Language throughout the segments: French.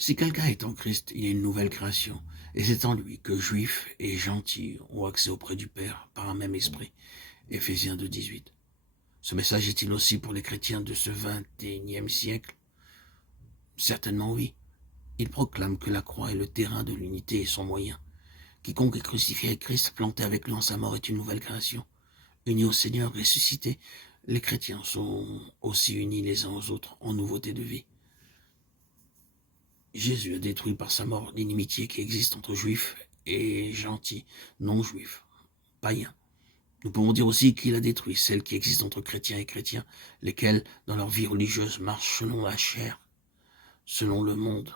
Si quelqu'un est en Christ, il est une nouvelle création, et c'est en lui que juifs et gentils ont accès auprès du Père par un même esprit. Éphésiens 2,18. Ce message est-il aussi pour les chrétiens de ce XXIe siècle? Certainement oui. Il proclame que la croix est le terrain de l'unité et son moyen. Quiconque est crucifié avec Christ, planté avec lui en sa mort, est une nouvelle création. Unis au Seigneur ressuscité, les chrétiens sont aussi unis les uns aux autres en nouveauté de vie. Jésus a détruit par sa mort l'inimitié qui existe entre juifs et gentils, non-juifs, païens. Nous pouvons dire aussi qu'il a détruit celle qui existe entre chrétiens et chrétiens, lesquels, dans leur vie religieuse, marchent selon la chair, selon le monde.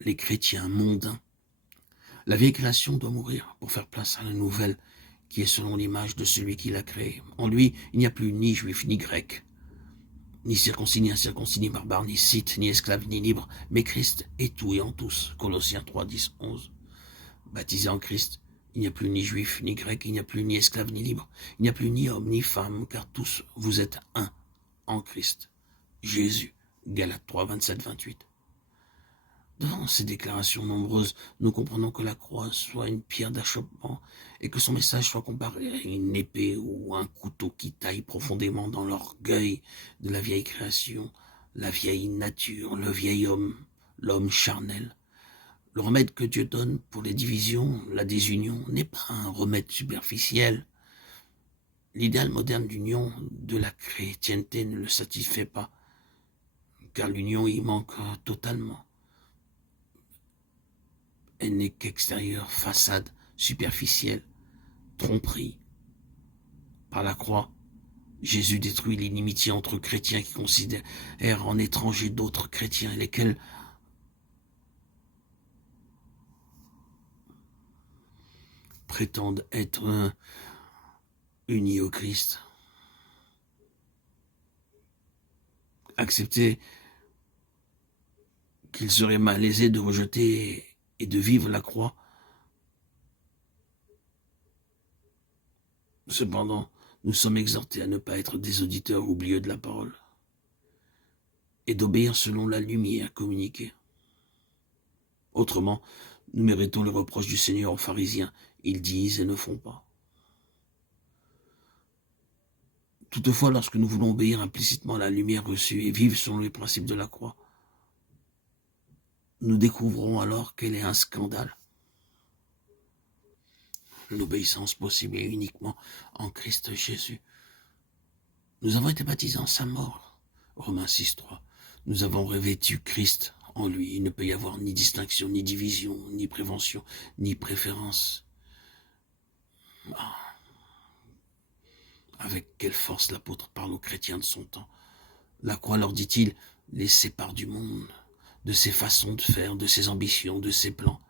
Les chrétiens mondains. La vieille création doit mourir pour faire place à la nouvelle, qui est selon l'image de celui qui l'a créée. En lui, il n'y a plus ni juif ni grec, ni circoncis ni incirconcis, ni barbare, ni scythe, ni esclave, ni libre, mais Christ est tout et en tous. Colossiens 3, 10, 11. Baptisé en Christ, il n'y a plus ni juif, ni grec, il n'y a plus ni esclave, ni libre, il n'y a plus ni homme, ni femme, car tous vous êtes un en Christ. Jésus, Galates 3, 27, 28. Devant ces déclarations nombreuses, nous comprenons que la croix soit une pierre d'achoppement et que son message soit comparé à une épée ou un couteau qui taille profondément dans l'orgueil de la vieille création, la vieille nature, le vieil homme, l'homme charnel. Le remède que Dieu donne pour les divisions, la désunion, n'est pas un remède superficiel. L'idéal moderne d'union de la chrétienté ne le satisfait pas, car l'union y manque totalement. Elle n'est qu'extérieure, façade, superficielle, tromperie. Par la croix, Jésus détruit l'inimitié entre chrétiens qui considèrent en étrangers d'autres chrétiens, lesquels prétendent être unis au Christ. Accepter qu'il serait malaisé de rejeter et de vivre la croix. Cependant, nous sommes exhortés à ne pas être des auditeurs oublieux de la parole et d'obéir selon la lumière communiquée. Autrement, nous méritons les reproches du Seigneur aux pharisiens. Ils disent et ne font pas. Toutefois, lorsque nous voulons obéir implicitement à la lumière reçue et vivre selon les principes de la croix, nous découvrons alors qu'elle est un scandale. L'obéissance possible est uniquement en Christ Jésus. Nous avons été baptisés en sa mort. Romains 6, 3. Nous avons revêtu Christ en lui. Il ne peut y avoir ni distinction, ni division, ni prévention, ni préférence. Avec quelle force l'apôtre parle aux chrétiens de son temps. La croix, leur dit-il, les sépare du monde, de ses façons de faire, de ses ambitions, de ses plans.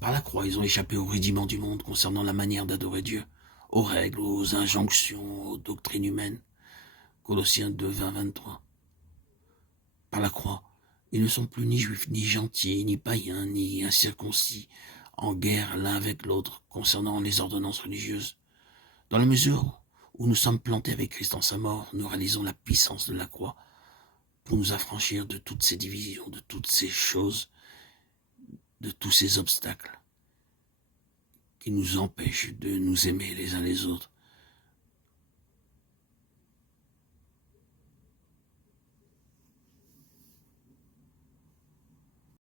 Par la croix, ils ont échappé aux rudiments du monde concernant la manière d'adorer Dieu, aux règles, aux injonctions, aux doctrines humaines. Colossiens 2, 20, 23. Par la croix, ils ne sont plus ni juifs, ni gentils, ni païens, ni incirconcis, en guerre l'un avec l'autre concernant les ordonnances religieuses. Dans la mesure où nous sommes plantés avec Christ en sa mort, nous réalisons la puissance de la croix pour nous affranchir de toutes ces divisions, de toutes ces choses, de tous ces obstacles qui nous empêchent de nous aimer les uns les autres.